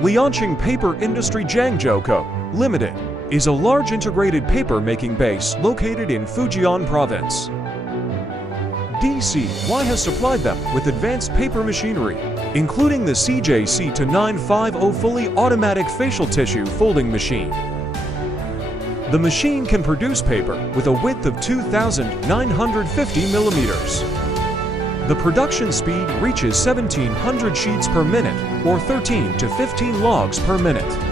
Liansheng Paper Industry Zhangzhou Co. Limited is a large integrated paper-making base located in Fujian Province. DCY has supplied them with advanced paper machinery, including the CJC-950 fully automatic facial tissue folding machine. The machine can produce paper with a width of 2,950 millimeters. The production speed reaches 1,700 sheets per minute or 13 to 15 logs per minute.